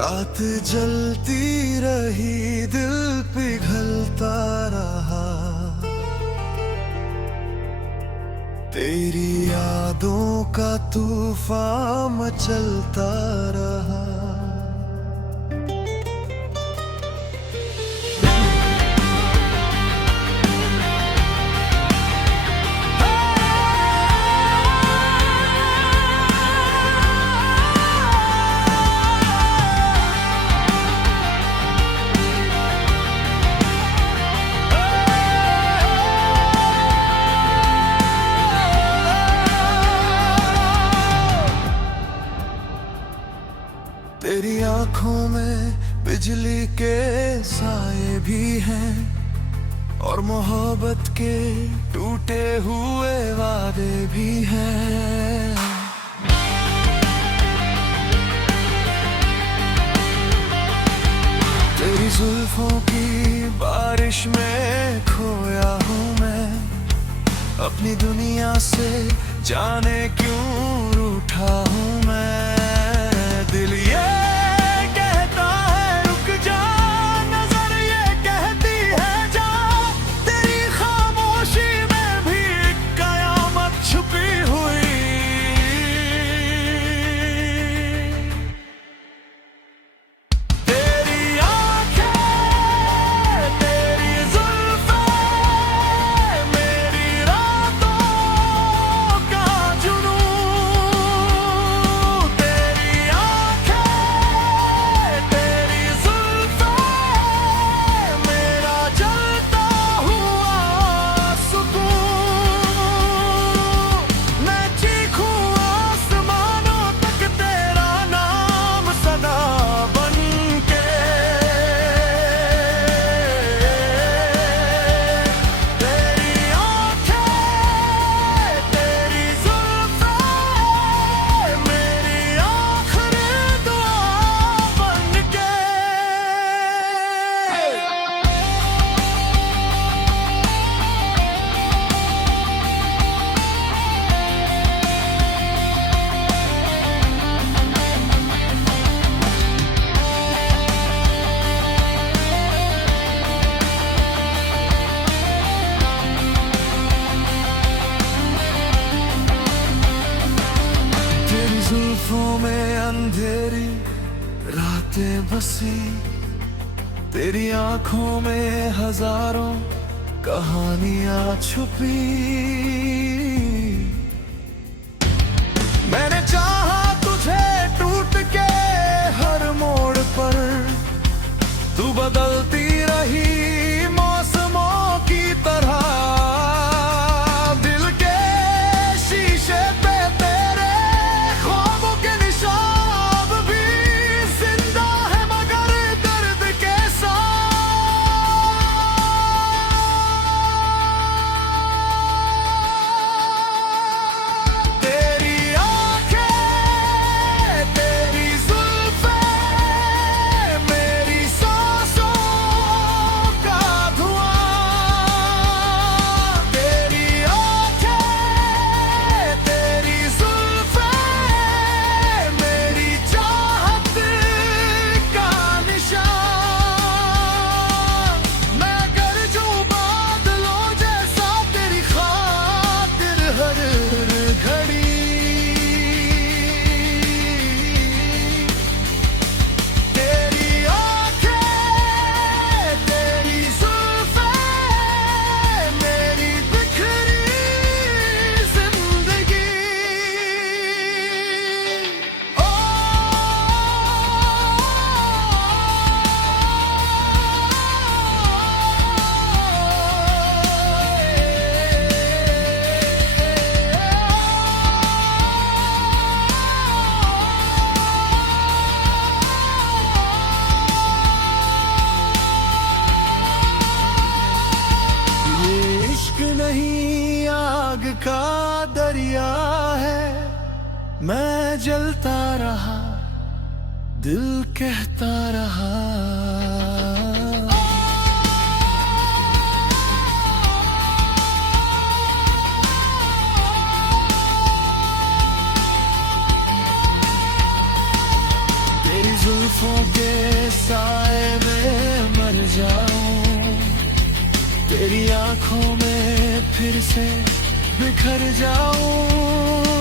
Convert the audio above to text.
रात जलती रही, दिल पिघलता रहा, तेरी यादों का तूफान मचलता रहा। तेरी आंखों में बिजली के साए भी हैं और मोहब्बत के टूटे हुए वादे भी हैं। तेरी जुल्फों की बारिश में खोया हूँ मैं, अपनी दुनिया से जाने क्यों रूठा हूँ मैं। दिल ये कहता है रुक जा, नजर ये कहती है जा, तेरी खामोशी में भी एक कयामत छुपी हुई। तेरी आंखें, तेरी जुल्फें, मेरी रातों का जुनून। जुल्फों में अंधेरी रातें बसी, तेरी आंखों में हजारों कहानियां छुपी। मैंने चाहा तुझे टूट के हर मोड़ पर, तू बदलती रही मौसमों की तरह। नहीं आग का दरिया है, मैं जलता रहा, दिल कहता रहा। तेरी जुल्फों तेरी आंखों में फिर से बिखर जाऊं।